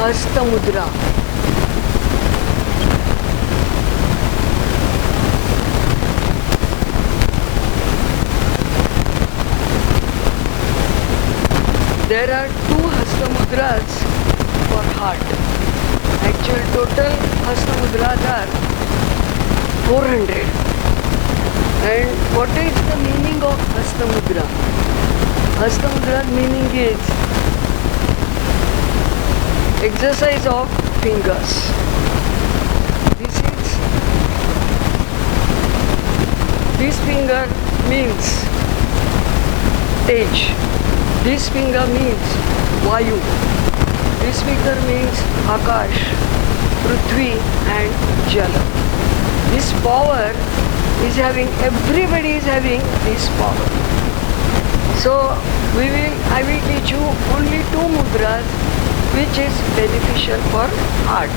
Hasta Mudra. There are two Hasta Mudras for heart. Actual total Hasta Mudras are 400. And what is the meaning of Hasta Mudra? Hasta Mudra's meaning is exercise of fingers. This finger means Tej. This finger means Vayu. This finger means Akash, Prithvi and Jala. This power is everybody is having this power. So I will teach you only two mudras which is beneficial for heart.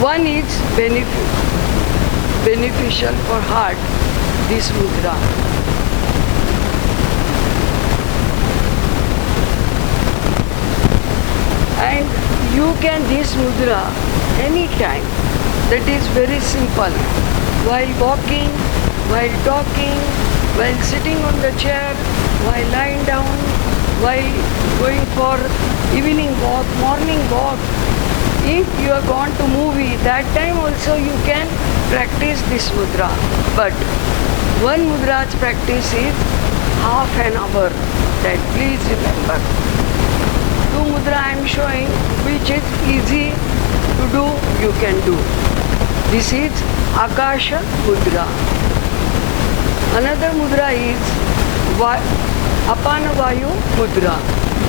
One is beneficial for heart, this mudra. And you can this mudra anytime. That is very simple. While walking, while talking, while sitting on the chair, while lying down, while going for evening walk, morning walk. If you are gone to movie, that time also you can practice this mudra. But one mudra's practice is half an hour. That please remember. Two mudra I am showing which is easy to do, you can do. This is Akasha Mudra. Another mudra is Apana Vayu Mudra.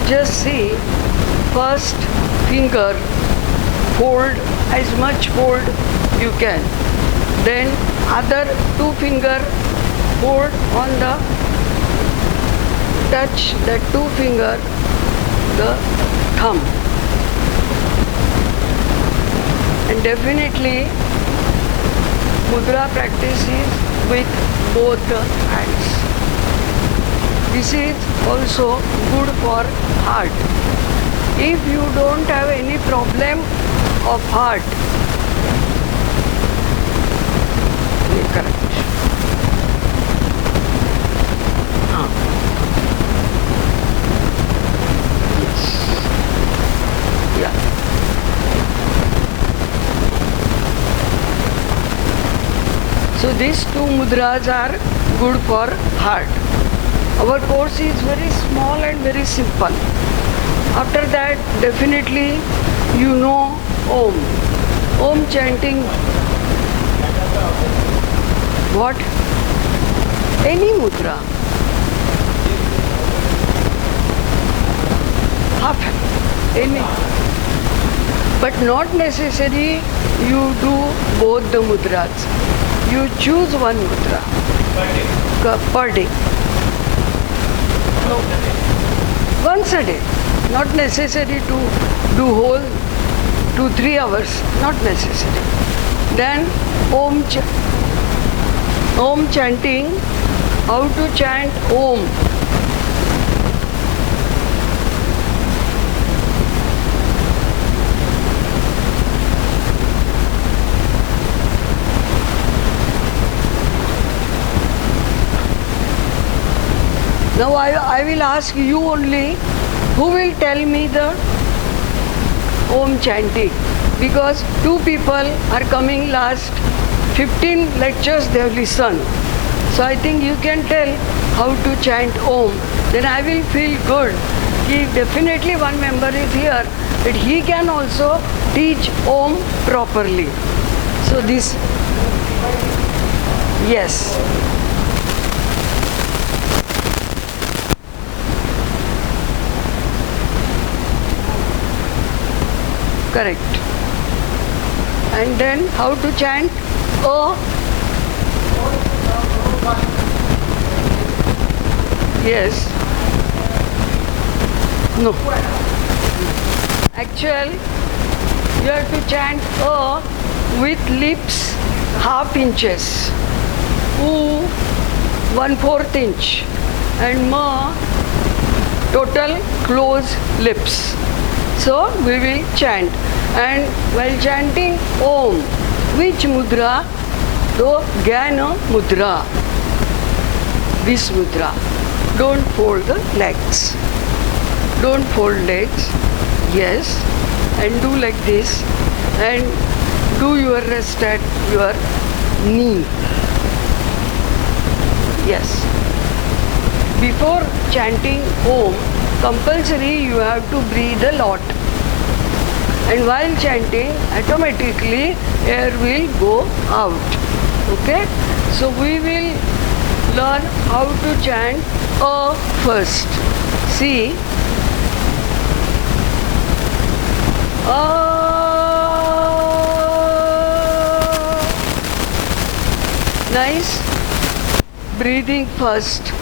Just see, first finger fold as much fold you can. Then other two finger fold on the touch the two finger, the thumb. And definitely mudra practice is with both the hands. This is also good for heart. If you don't have any problem of heart, correct. Yes. Yeah. So these two mudras are good for heart. Our course is very small and very simple. After that, definitely you know Om. Om chanting. What? Any mudra. Half. Any. But not necessary you do both the mudras. You choose one mudra per day. No. Once a day. Not necessary to do whole 2-3 hours. Not necessary. Then Om chanting. How to chant Om? Now I will ask you only, who will tell me the Om chanting? Because two people are coming last 15 lectures they have listened. So I think you can tell how to chant Om. Then I will feel good. Definitely one member is here, but he can also teach Om properly. So this, yes. Correct. And then how to chant O? Yes. No. Actually, you have to chant O with lips half inches. U 1/4 inch. And Ma total close lips. So we will chant. And while chanting Om, which mudra? The Jnana mudra. This mudra. Don't fold the legs. Don't fold legs. Yes. And do like this. And do your rest at your knee. Yes. Before chanting Om, compulsory you have to breathe a lot. And while chanting, automatically air will go out. Okay? So we will learn how to chant A first. See. A. Nice. Breathing first.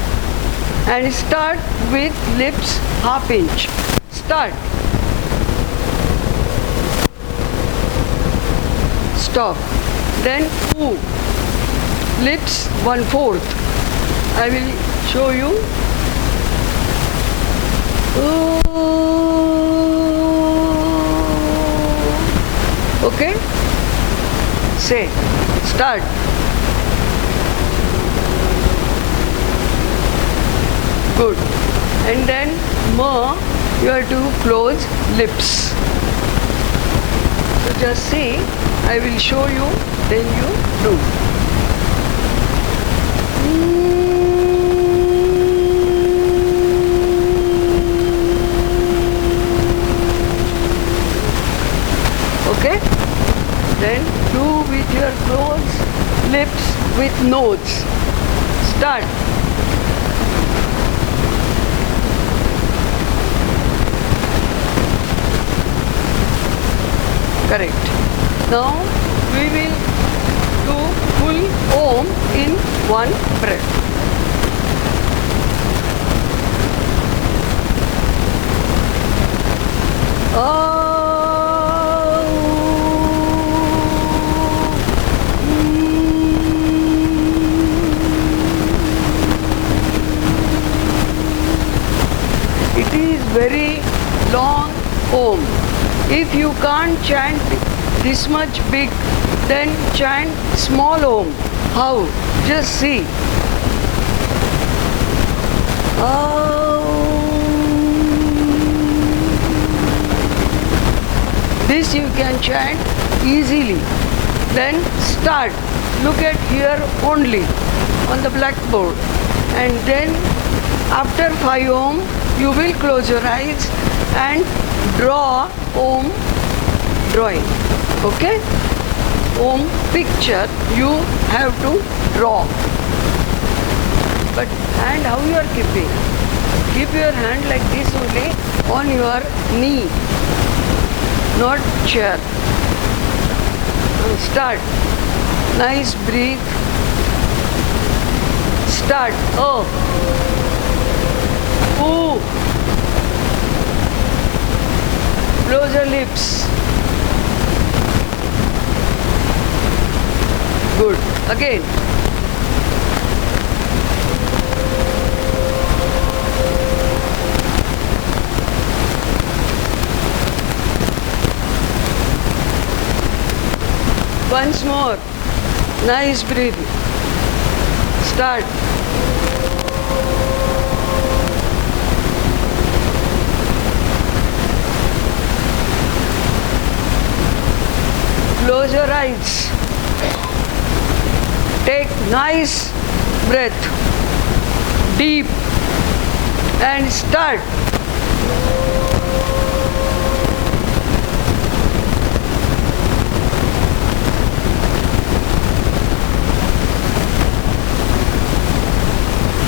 And start with lips half inch. Start. Stop. Then ooh. Lips 1/4. I will show you. Ooh. Okay? Say. Start. Good. And then more, you have to close lips. So just see, I will show you, then you do. Okay? Then do with your closed lips with nose. Start. Correct. Now we will do full Om in one breath. It is very long Om. If you can't chant this much big, then chant small Om. How? Just see. This you can chant easily. Then start. Look at here only on the blackboard. And then after 5 Om, you will close your eyes and draw Om drawing. Okay? Om picture you have to draw. But hand how you are keeping? Keep your hand like this only on your knee, not chair. And start. Nice breathe. Start. Oh. Ooh. Close your lips. Good. Again. Once more. Nice breathing. Start. Close your eyes. Take nice breath. Deep. And start.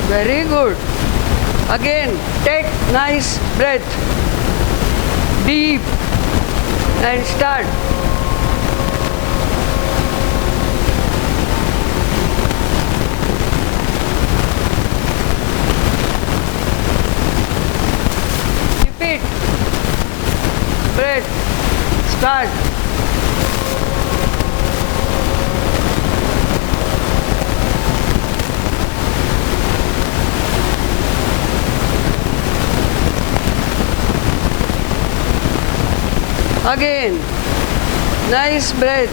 Very good. Again, take nice breath. Deep. And start. Repeat. Breath. Start. Again, nice breath.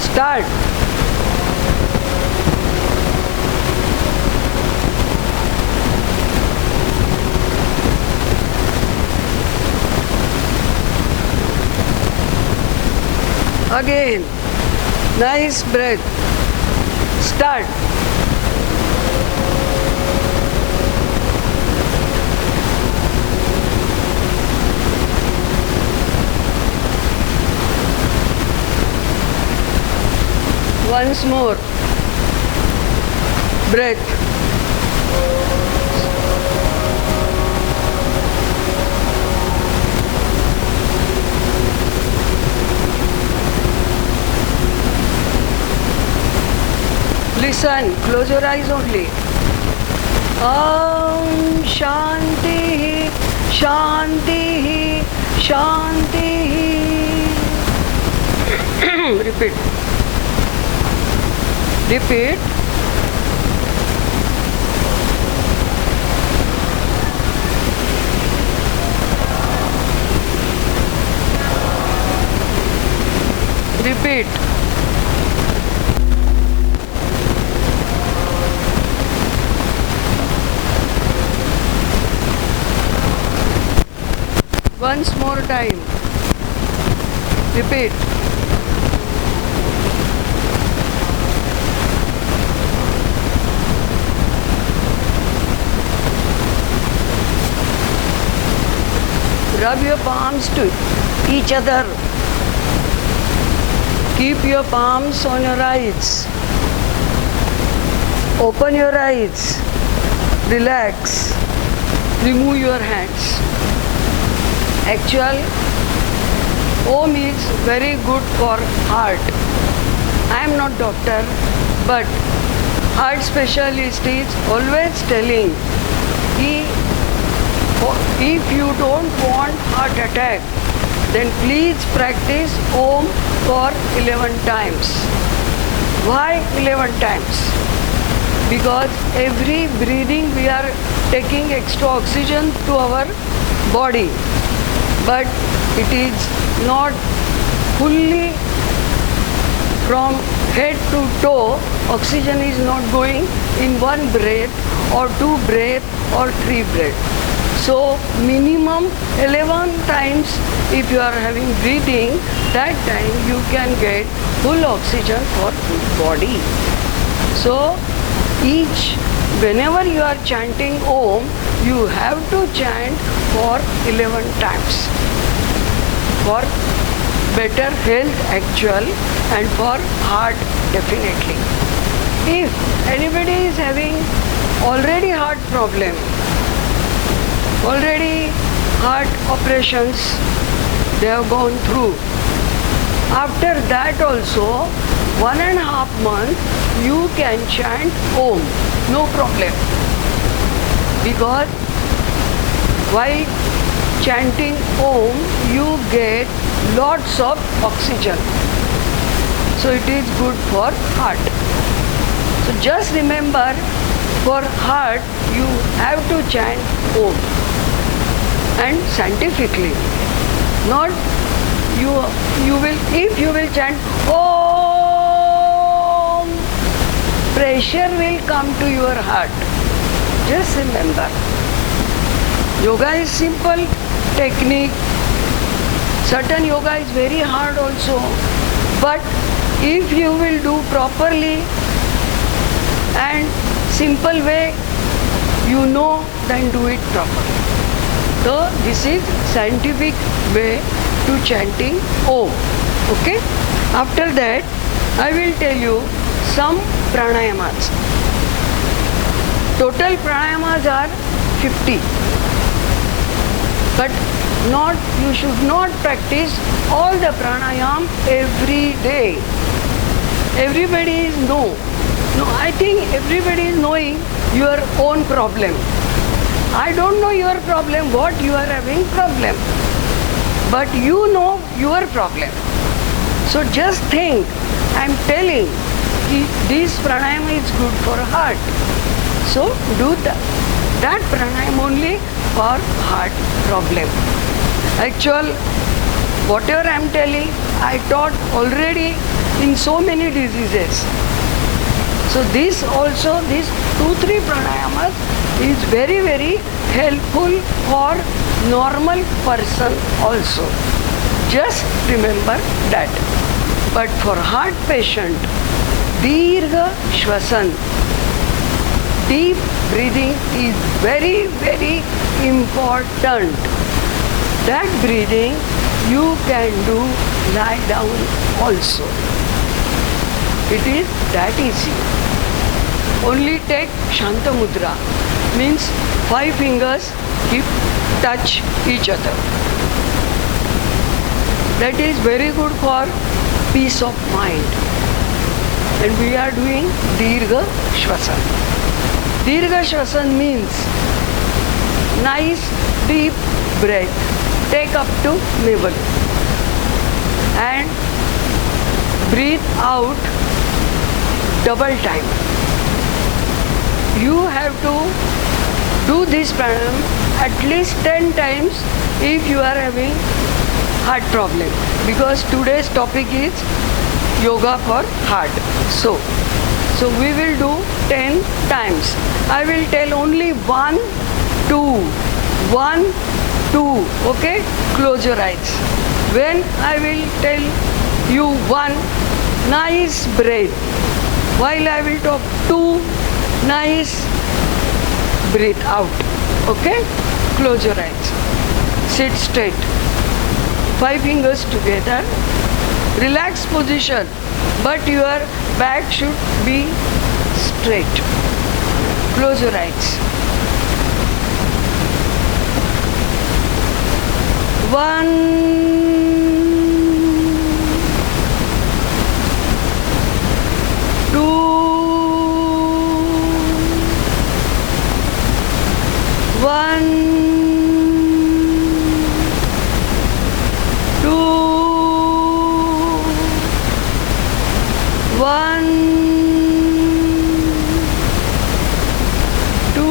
Start. Again, nice breath. Start. Once more. Breath. Listen, close your eyes only. Om Shanti, Shanti, Shanti. Repeat. Repeat. Repeat. Once more time. Repeat. Rub your palms to each other. Keep your palms on your eyes. Open your eyes. Relax. Remove your hands. Actual Om is very good for heart. I am not doctor, but heart specialist is always telling, if you don't want heart attack, then please practice Om for 11 times. Why 11 times? Because every breathing we are taking extra oxygen to our body, but it is not fully from head to toe. Oxygen is not going in one breath or two breath or three breath. So minimum 11 times if you are having breathing, that time you can get full oxygen for body. So whenever you are chanting Om, you have to chant for 11 times for better health actual and for heart definitely. If anybody is having already heart problem, already heart operations they have gone through, after that also 1.5 months you can chant Om, no problem. Because while chanting Om you get lots of oxygen. So it is good for heart. So just remember, for heart you have to chant Om. And scientifically, not you will, if you will chant Om, pressure will come to your heart. Just remember, yoga is simple technique. Certain yoga is very hard also, but if you will do properly and simple way, you know, then do it properly. So this is scientific way to chanting Om. Okay? After that, I will tell you some pranayamas. Total pranayamas are 50. But you should not practice all the pranayam every day. Everybody is No, I think everybody is knowing your own problem. I don't know your problem, what you are having problem. But you know your problem. So just think, I am telling, this pranayama is good for heart. So do that pranayama only for heart problem. Actual Whatever I am telling, I taught already in so many diseases. So this also, these 2-3 pranayamas is very, very helpful for normal person also. Just remember that. But for heart patient, Dirgha Shvasan, deep breathing is very, very important. That breathing you can do lie down also. It is that easy. Only take Shanta Mudra, means 5 fingers keep touch each other. That is very good for peace of mind. And we are doing Dirgha Shvasan. Dirgha Shvasan means nice deep breath. Take up to navel and breathe out double time. You have to do this pranayam at least 10 times if you are having heart problem, because today's topic is yoga for heart. So we will do 10 times. I will tell only 1, 2, 1, 2. Okay? Close your eyes. When I will tell you 1, nice breath. While I will talk 2, nice breathe out. Okay? Close your eyes. Sit straight. 5 fingers together. Relaxed position, but your back should be straight. Close your eyes. 1, 2, 1, 2, 1, 2,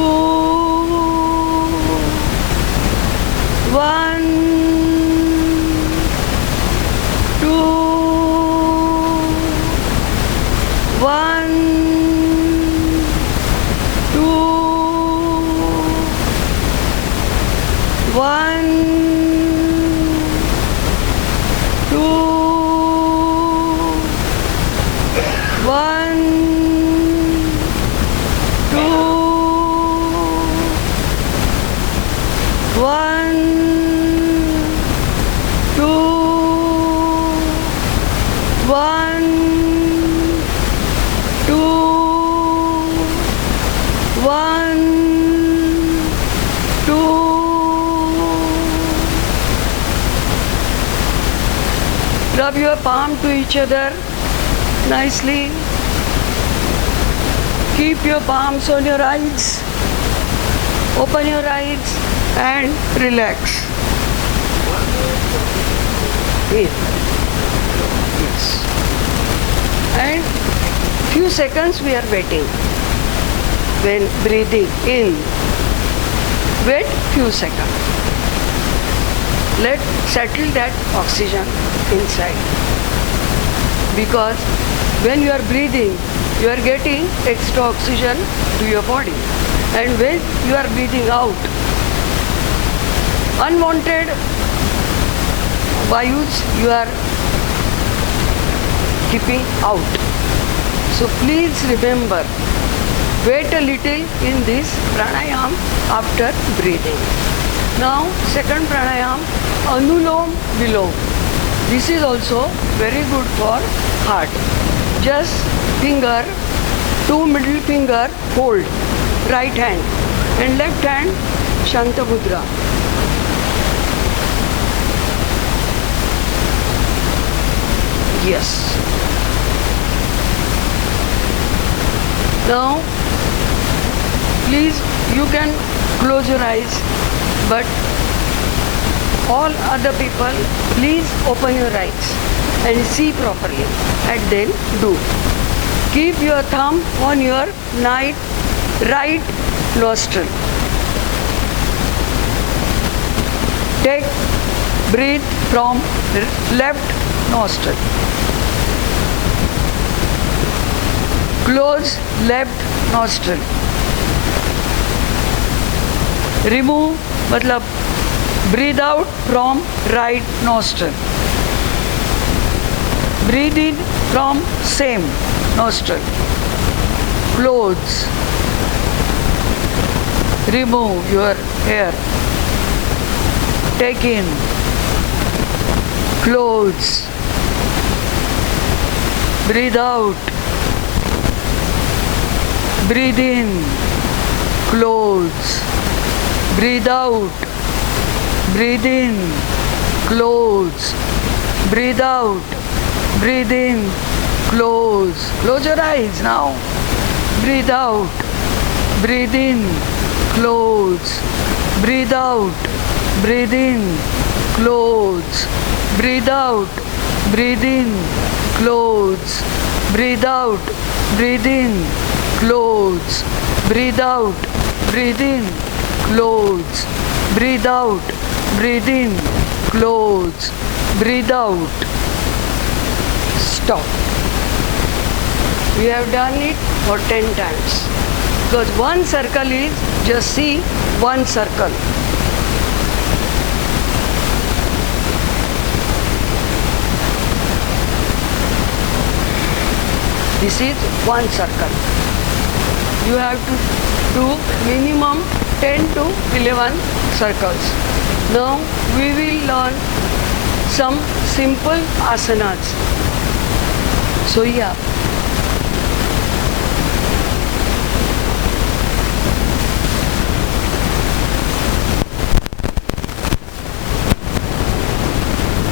1, 2, 1, 2, 1, 2, 1, 2, 1, 2, 1, 2, 1, 2. Rub your palm to each other nicely. Keep your palms on your eyes. Open your eyes and relax. Here. Yes. And few seconds we are waiting. When breathing in, wait few seconds. Let settle that oxygen inside. Because when you are breathing, you are getting extra oxygen to your body. And when you are breathing out, unwanted vayus you are keeping out. So please remember, wait a little in this pranayam after breathing. Now second pranayam, Anulom Vilom. This is also very good for heart. Just finger, 2 middle finger hold, right hand, and left hand Shanta Mudra. Yes. Now, please, you can close your eyes, but all other people, please open your eyes and see properly, and then do. Keep your thumb on your right nostril. Take Breathe from left nostril. Close left nostril. Remove, matlab breathe out from right nostril. Breathe in from same nostril. Close. Remove your air. Take in. Close. Breathe out. Breathe in. Close. Breathe out. Breathe in. Close. Breathe out. Breathe in. Close. Close your eyes now. Breathe out. Breathe in. Close. Breathe out. Breathe in. Close. Breathe out. Breathe in. Close. Breathe out. Breathe in. Close. Breathe out. Breathe in. Close. Breathe out. Breathe in. Close. Breathe out. Stop. We have done it for 10 times. Because one circle is, just see one circle. This is one circle. You have to do minimum 10 to 11 circles. Now we will learn some simple asanas. So yeah.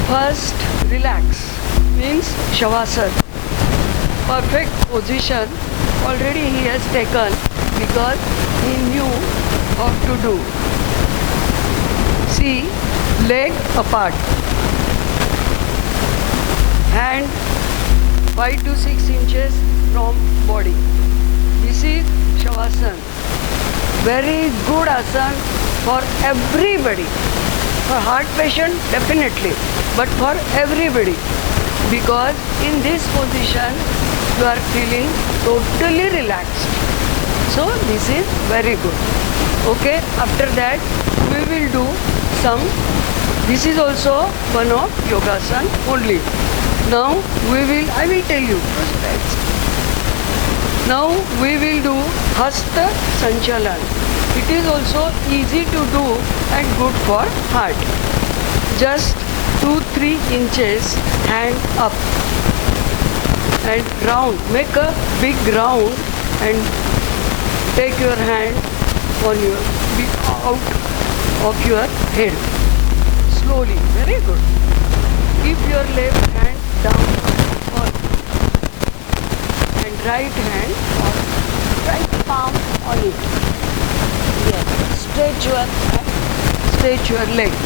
First, relax, means Shavasana. Perfect position already he has taken because he knew how to do. See, leg apart, hand 5 to 6 inches from body. This is Shavasana. Very good asana for everybody. For heart patient, definitely, but for everybody. Because in this position, you are feeling totally relaxed. So this is very good. Okay, after that, we will do some, this is also one of yogasana only. Now I will tell you first. Now we will do Hasta Sanchalan. It is also easy to do and good for heart. Just 2-3 inches hand up and round. Make a big round and take your hand on your out of your head. Slowly, very good. Keep your left hand down on and right hand on right palm on it. Yes. Stretch your hand, stretch your legs.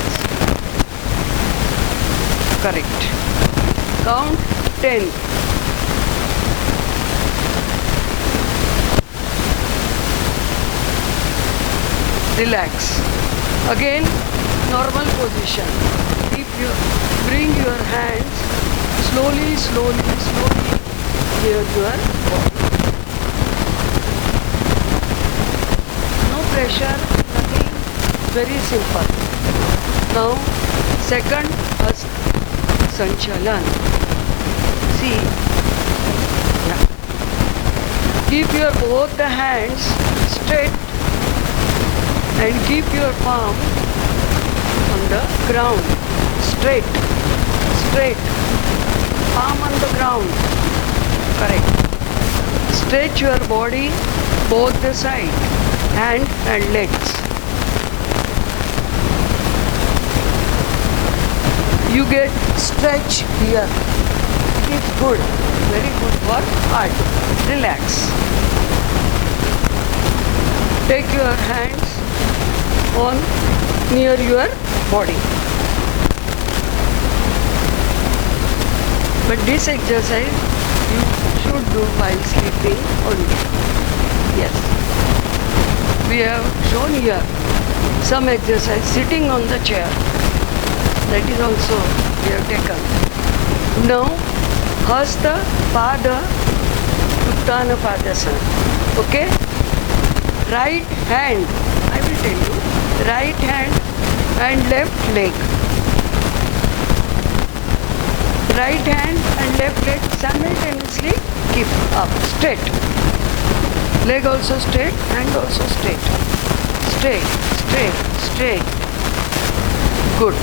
Correct. Count 10. Relax. Again, normal position. Bring your hands slowly near your body. No pressure, nothing. Very simple. Now, second Hasta Sanchalan. See, yeah. Keep your both the hands straight and keep your palm on the ground. Straight. Palm on the ground. Correct. Stretch your body both the side, hand and legs. You get stretch here. It is good. Very good for heart. Relax. Take your hands on near your body. But this exercise you should do while sleeping only. Yes. We have shown here some exercise sitting on the chair. That is also we have taken. Now, Hasta Pada Uttana Padasana. Okay? Right hand, I will tell you, right hand and left leg. Right hand and left leg simultaneously keep up, straight. Leg also straight, hand also straight. Straight, straight, straight. Good.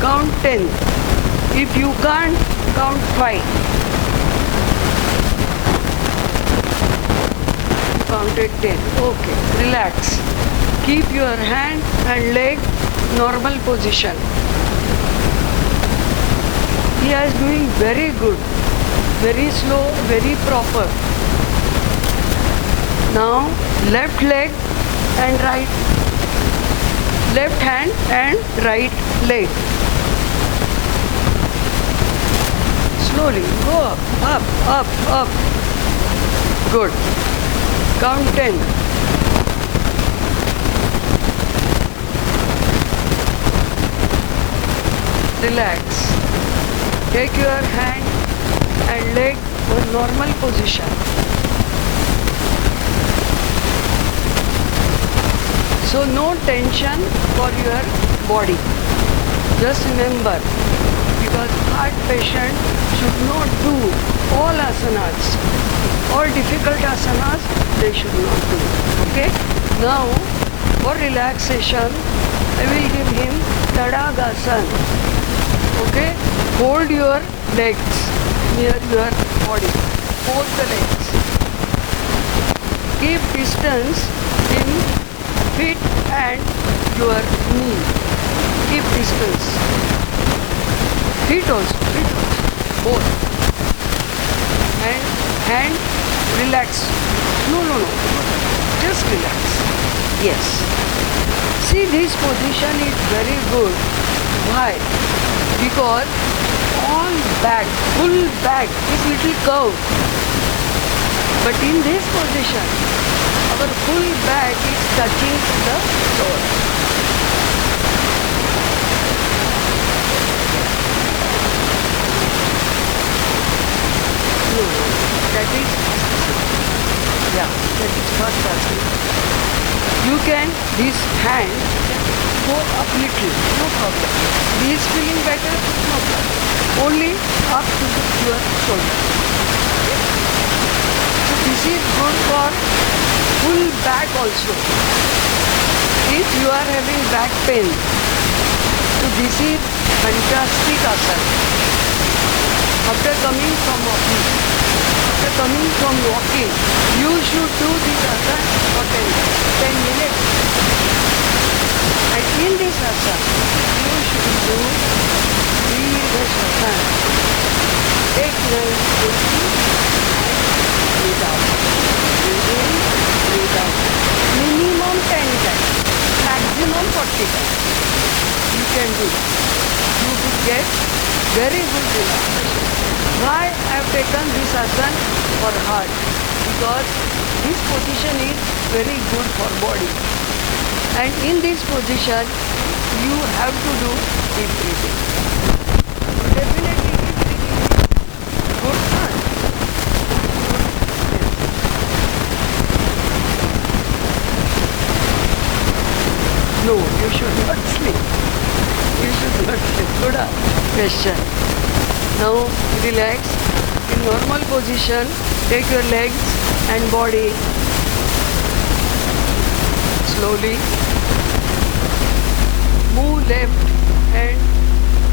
Count 10. If you can't, count 5. Counted 10. Okay. Relax. Keep your hand and leg normal position. He is doing very good. Very slow, very proper. Now left leg and right. Left hand and right leg. Slowly go up, up, up, up. Good. Count 10. Relax. Take your hand and leg on normal position. So no tension for your body. Just remember, because heart patient should not do all asanas, all difficult asanas they should not do. Okay? Now for relaxation I will give him Tadagasana. Okay? Hold your legs near your body. Hold the legs. Keep distance in feet and your knee. Keep distance. Feet also, both. And hand, relax. No. Just relax. Yes. See, this position is very good. Why? Because all back, full back is little curved. But in this position, our full back is touching the floor. No, that is first asana. You can, this hand go up little, no problem. This feeling better, no problem. Only up to your shoulder. So this is good for full back also. If you are having back pain, so this is fantastic asana. After coming from office, after coming from walking, you should do this asana for 10 minutes. And in this asana, you should do Dirgha Shvasana. Take nice breath and breathe out. Breathe in, breathe out. Minimum 10 times, maximum 40 times. You can do. You will get very good relaxation. Why I have taken this asana for heart? Because this position is very good for body. And in this position, you have to do deep breathing. Definitely deep breathing is good fun. No, you should not sleep. You should not sleep. Good question. Now relax. In normal position, take your legs and body slowly. Move left and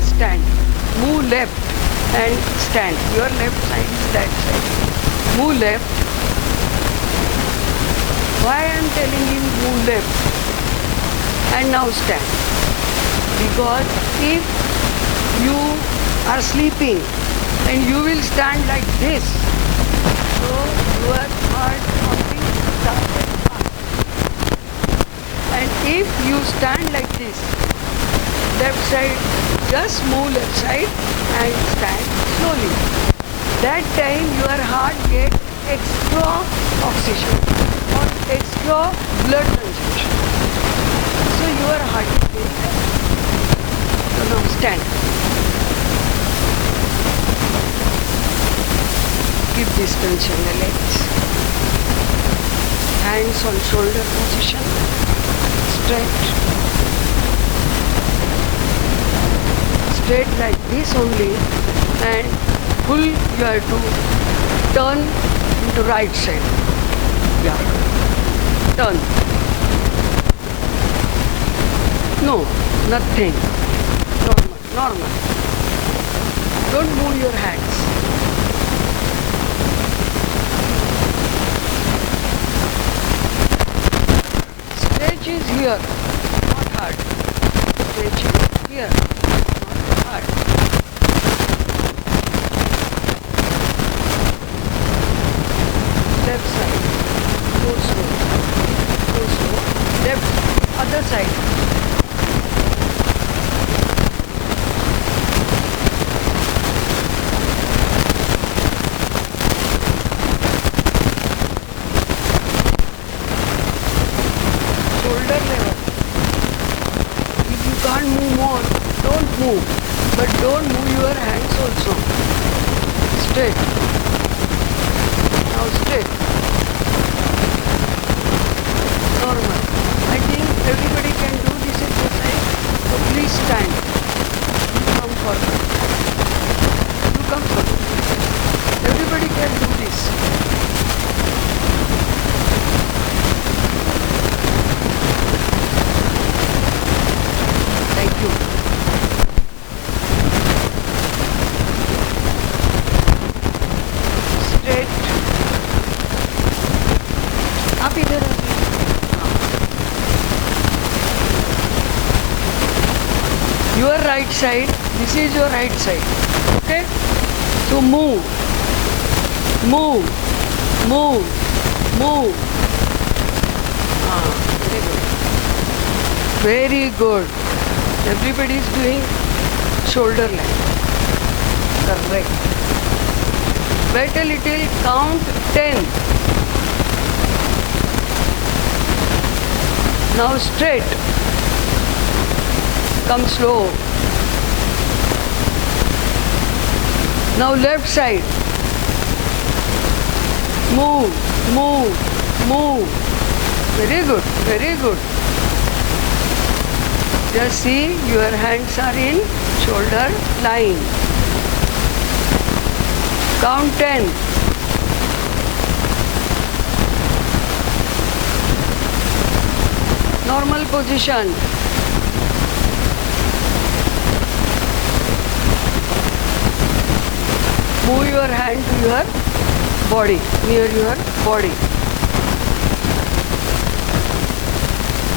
stand. Move left and stand. Your left side is that side. Move left. Why I am telling him move left? And now stand. Because if you are sleeping and you will stand like this, so your heart pumping starts very fast. And if you stand like this, left side, just move left side and stand slowly. That time your heart gets extra oxygen or extra blood transfusion. So your heart is very nice. So now stand. Keep distance in the legs. Hands on shoulder position. Straight. Straight like this only, and full you have to turn into right side. Yeah. Turn. No, nothing. Normal. Don't move your hands. Stretch is here, not hard. Stretch is here, not hard. Left side. Go slow. Go slow. Left, other side. Shoulder level. If you can't move more, don't move. But don't move your hands also. Straight. Now straight. Normal. I think everybody can do this exercise. So please stand. You come forward. You come forward. Everybody can do this. Thank you. Straight. आप इधर आइए. Your right side. This is your right side. Okay. So move. Move. Move. Move. Very good. Very good. Everybody is doing shoulder line. Correct. Wait a little, count 10. Now straight. Come slow. Now left side. Move, move, move. Very good, very good. Just see your hands are in shoulder line. Count 10. Normal position. Move your hand to your body, near your body.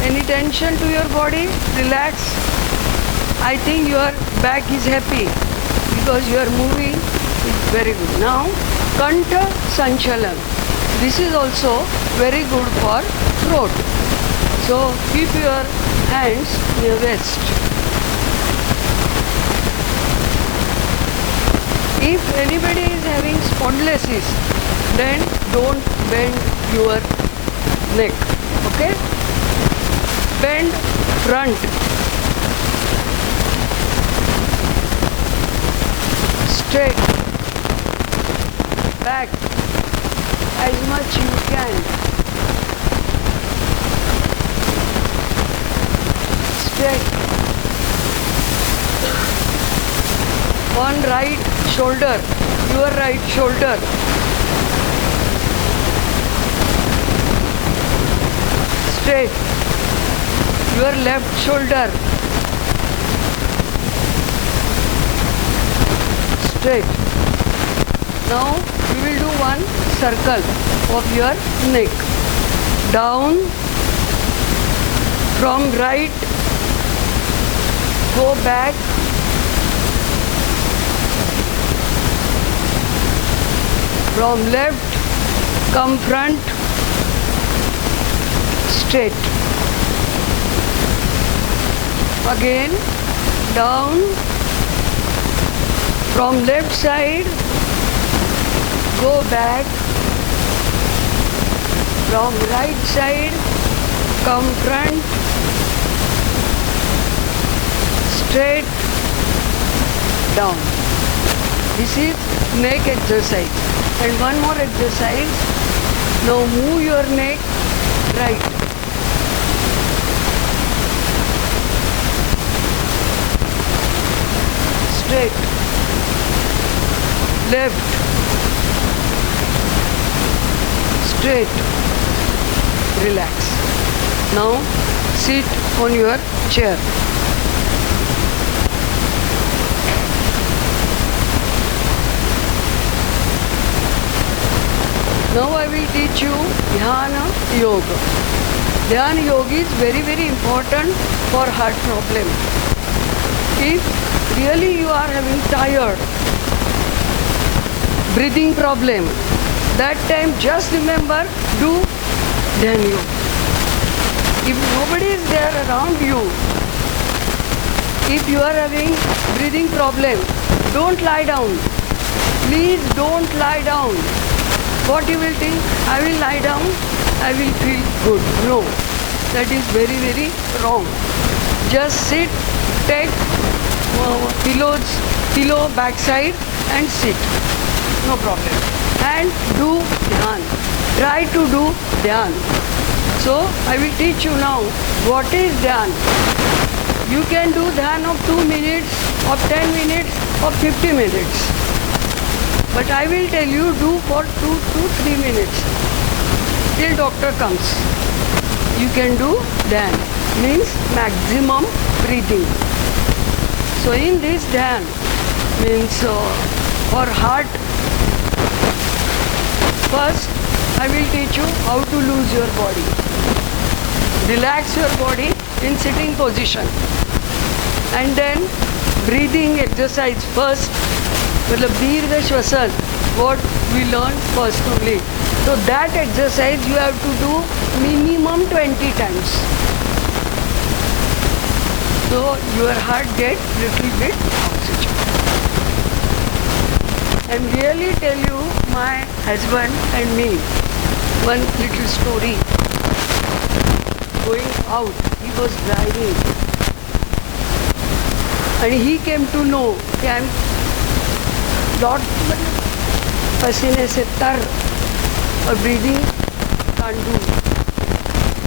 Any tension to your body? Relax. I think your back is happy because you are moving. It's very good. Now, Kantha Sanchalan. This is also very good for throat. So, keep your hands near waist. If anybody is having spondylosis, then don't bend your neck. Okay? Bend front. Straight. Back. As much you can. Straight. One right shoulder. Your right shoulder. Straight. Your left shoulder. Straight. Now we will do one circle of your neck. Down from right, go back, from left, come front, straight. Again, down, from left side, go back, from right side, come front, straight, down. This is neck exercise. And one more exercise. Now move your neck right. Straight. Left. Straight. Relax. Now sit on your chair. Now I will teach you Dhyana Yoga. Dhyana Yoga is very, very important for heart problem. If really you are having tired, breathing problem, that time just remember do Dhyana Yoga. If nobody is there around you, if you are having breathing problem, don't lie down. Please don't lie down. What you will think? I will lie down, I will feel good. No, that is very, very wrong. Just sit, take pillow backside and sit. No problem. And do Dhyan. Try to do Dhyan. So I will teach you now what is Dhyan. You can do Dhyan of 2 minutes, of 10 minutes, of 50 minutes. But I will tell you do for 2 to 3 minutes till doctor comes. You can do Dhyan, means maximum breathing. So in this Dhyan means for heart, first I will teach you how to lose your body. Relax your body in sitting position. And then breathing exercise first. मतलब दीर्घ श्वसन, what we learn first only. So that exercise you have to do minimum 20 times. So your heart gets little bit oxygen. And really tell you my husband and me one little story. Going out, he was driving and he came to know that I am lot पसीने से तर और breathing can't do.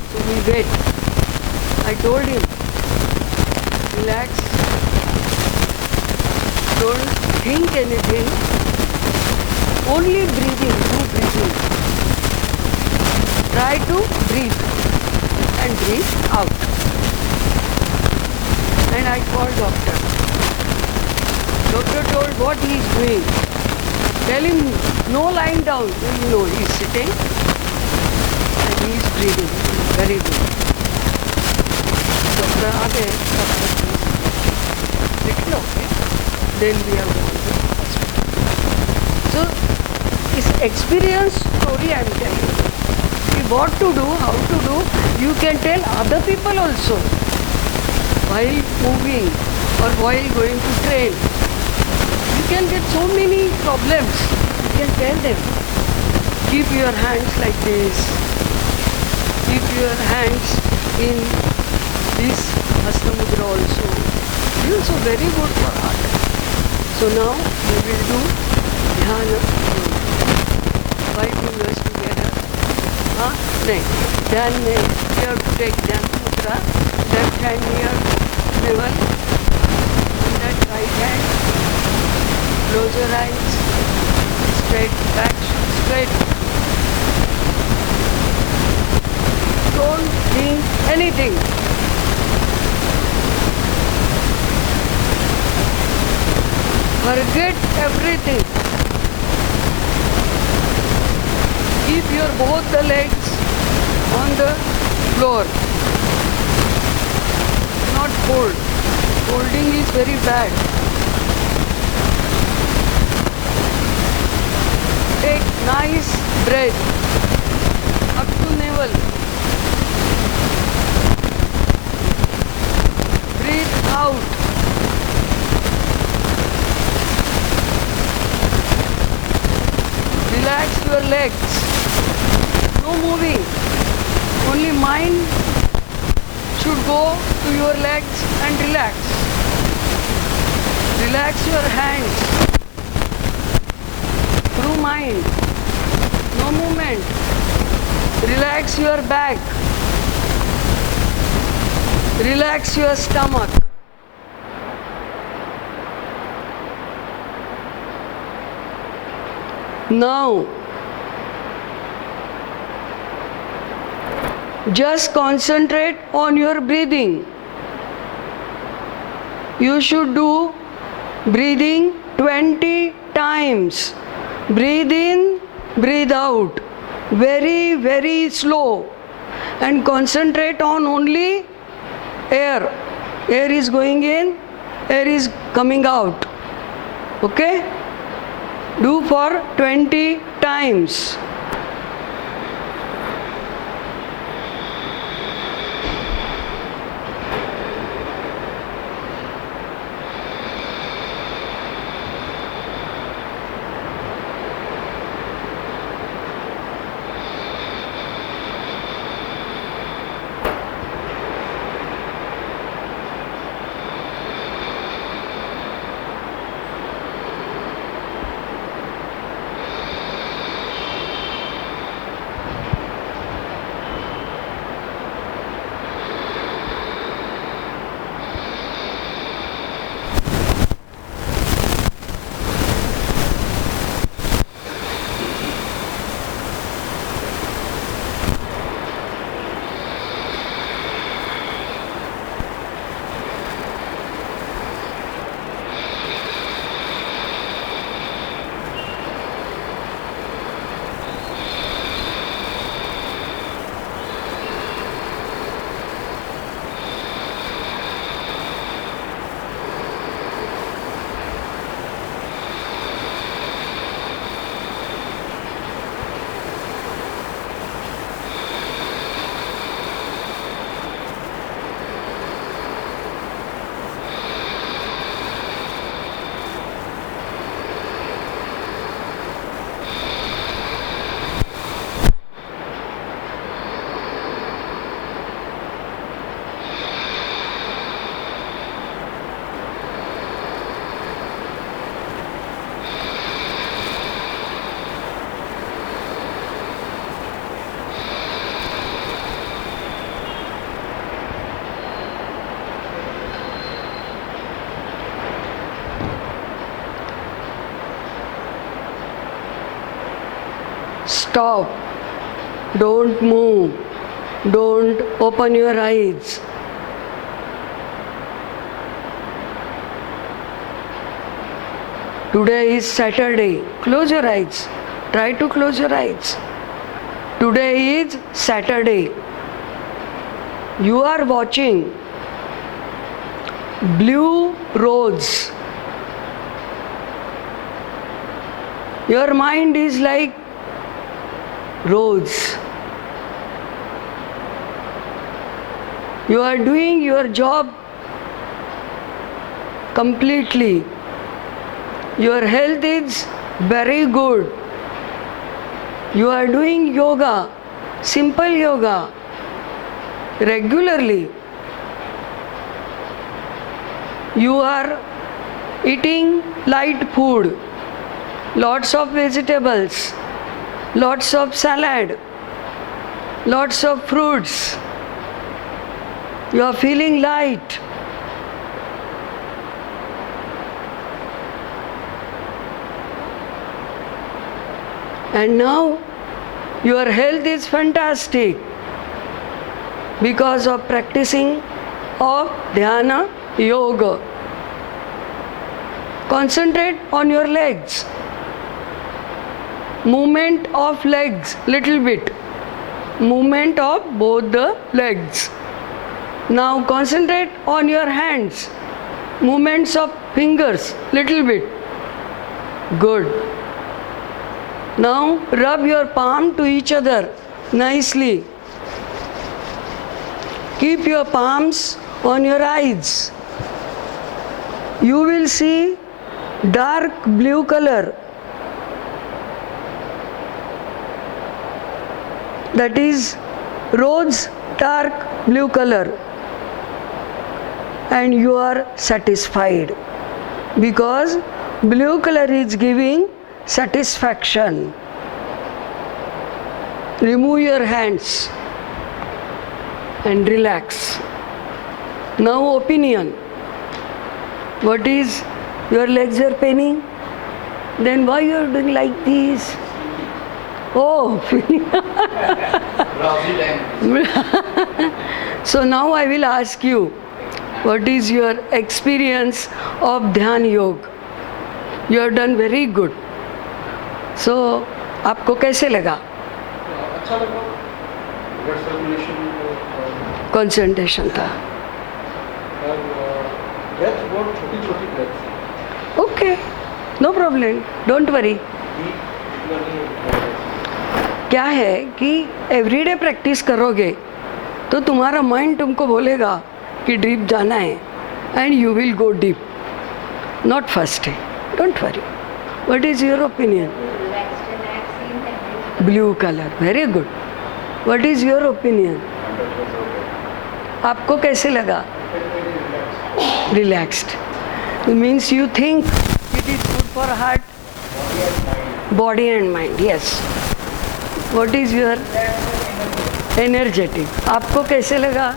So we wait. I told him, relax, don't think anything, only breathing, do breathing. Try to breathe and breathe out. And I called doctor. Doctor told what he is doing. Tell him no lying down. No, he is sitting and he is breathing. Very good. Doctor आ गए. Okay. Then we have gone to hospital. So, this experience story I am telling you. What to do, how to do, you can tell other people also. While moving or while going to train. You can get so many problems. You can tell them. Keep your hands like this. Keep your hands in this Hasta Mudra also. It is also very good for heart. So now we will do Dhyana. 5 fingers together. No. Dhyan mein you have to take Dhyana Mudra. Left hand near navel. And that right hand. Close your eyes, straight back, straight. Don't think anything. Forget everything. Keep your both the legs on the floor. Not fold. Folding is very bad. Take nice breath up to navel. Breathe out. Relax your legs. No moving. Only mind should go to your legs and relax. Relax your hands through mind. No movement. Relax your back. Relax your stomach. Now, just concentrate on your breathing. You should do breathing 20 times. Breathe in, breathe out. Very, very slow. And concentrate on only air. Air is going in, air is coming out. Okay? Do for 20 times. Stop. Don't move. Don't open your eyes. Today is Saturday. Close your eyes. Try to close your eyes. Today is Saturday. You are watching Blue Roads. Your mind is like roads. You are doing your job completely. Your health is very good. You are doing yoga, simple yoga, regularly. You are eating light food, lots of vegetables, lots of salad, lots of fruits. You are feeling light. And now your health is fantastic because of practicing of dhyana yoga. Concentrate on your legs. Movement of legs little bit. Movement of both the legs. Now concentrate on your hands. Movements of fingers little bit. Good. Now rub your palm to each other nicely. Keep your palms on your eyes. You will see dark blue color. That is rose dark blue color. And you are satisfied. because blue color is giving satisfaction. Remove your hands and relax. Now opinion. What is, your legs are paining? Then why you are doing like this? Oh, so now I will ask you, what is your experience of Dhyan Yoga? You have done very good. So, आपको कैसे लगा? अच्छा लगा, blood circulation concentration था. और breath बहुत छोटी छोटी breath. Okay, no problem, don't worry. क्या है कि एवरीडे प्रैक्टिस करोगे तो तुम्हारा माइंड तुमको बोलेगा कि डीप जाना है, and you will go deep. Not first day, don't worry. What is your opinion? Blue colour, very good. What is your opinion? आपको कैसे लगा? Relaxed. Means you think it is good for heart, body and mind. Yes. What is your? Energetic. आपको कैसे लगा?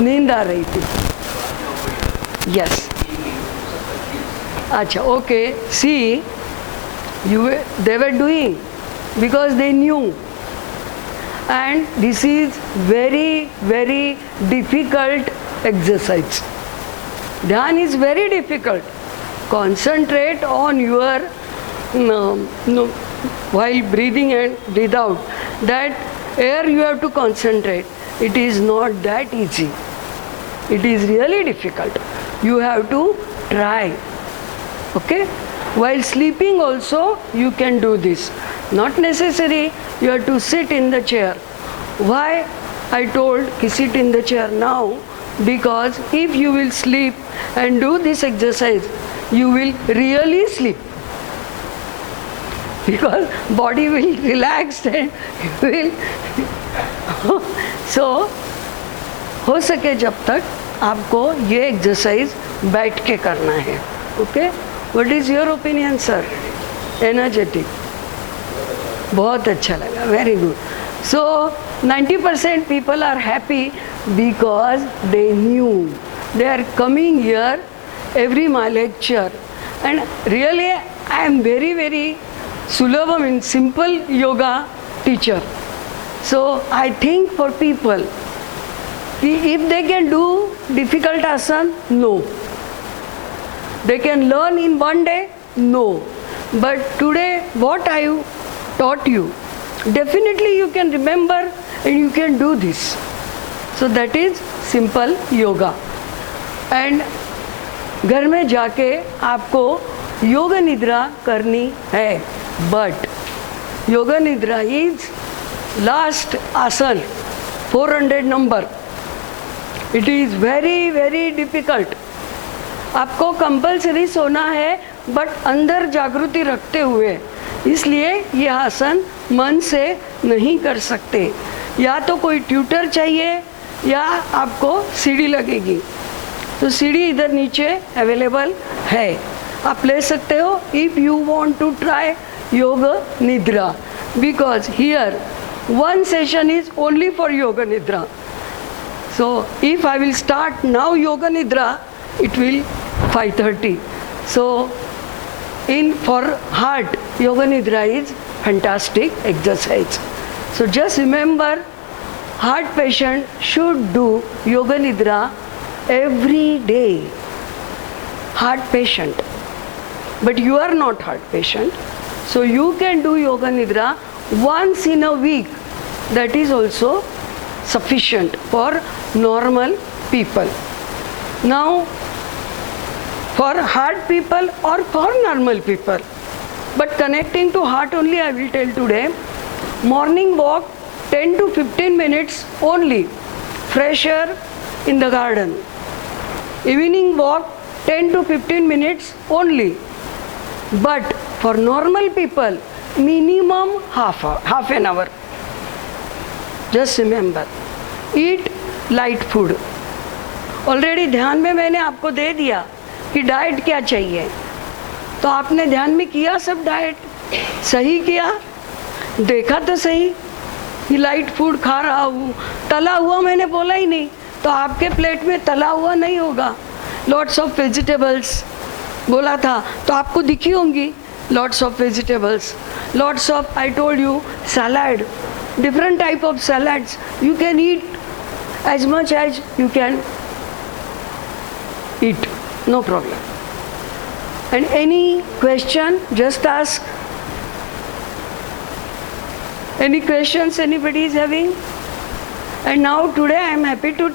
नींद आ रही थी. यस. अच्छा, okay. See, you they were doing because they knew, and this is very difficult exercise. Dhyan is very difficult. Concentrate on your while breathing and breathe out, that air you have to concentrate. It is not that easy. It is really difficult. You have to try. Okay? While sleeping also you can do this. Not necessary you have to sit in the chair. Why I told to sit in the chair now? Because if you will sleep and do this exercise, you will really sleep. Because body will relax and you will so हो सके जब तक आपको ये exercise बैठ के करना है. Okay. What is your opinion sir? Energetic. बहुत अच्छा लगा, very good. So 90% people are happy because they knew. They are coming here every my lecture, and really I am very Sulabham in simple yoga teacher. So I think for people, if they can do difficult asana, no. They can learn in one day, no. But today what I taught you, definitely you can remember and you can do this. So that is simple yoga. And घर में जाके आपको योग निद्रा करनी है. But yoga nidra is last asan, 400 number. It is very difficult. आपको compulsory सोना है, बट अंदर जागृति रखते हुए. इसलिए ये आसन मन से नहीं कर सकते. या तो कोई ट्यूटर चाहिए या आपको सीढ़ी लगेगी. तो सीढ़ी इधर नीचे अवेलेबल है, आप ले सकते हो. If you want to try yoga nidra, because here one session is only for yoga nidra. So if I will start now yoga nidra, it will 5:30. So for heart, yoga nidra is fantastic exercise. So just remember, heart patient should do yoga nidra every day. Heart patient. But you are not heart patient. So you can do yoga nidra once in a week. That is also sufficient for normal people. Now for heart people or for normal people, but connecting to heart only I will tell today. Morning walk 10 to 15 minutes only, fresh air in the garden. Evening walk 10 to 15 minutes only. But for normal people, minimum half an hour. Just remember, eat light food. Already ध्यान में मैंने आपको दे दिया कि diet क्या चाहिए, तो आपने ध्यान में किया सब डाइट सही किया, देखा तो सही कि लाइट फूड खा रहा हूँ, तला हुआ मैंने बोला ही नहीं, तो आपके प्लेट में तला हुआ नहीं होगा। लॉट्स ऑफ वेजिटेबल्स बोला था तो आपको दिखी होंगी, lots of vegetables, lots of, I told you, salad, different type of salads. You can eat as much as you can eat, no problem. And any question, just ask. Any questions anybody is having? And now today I am happy to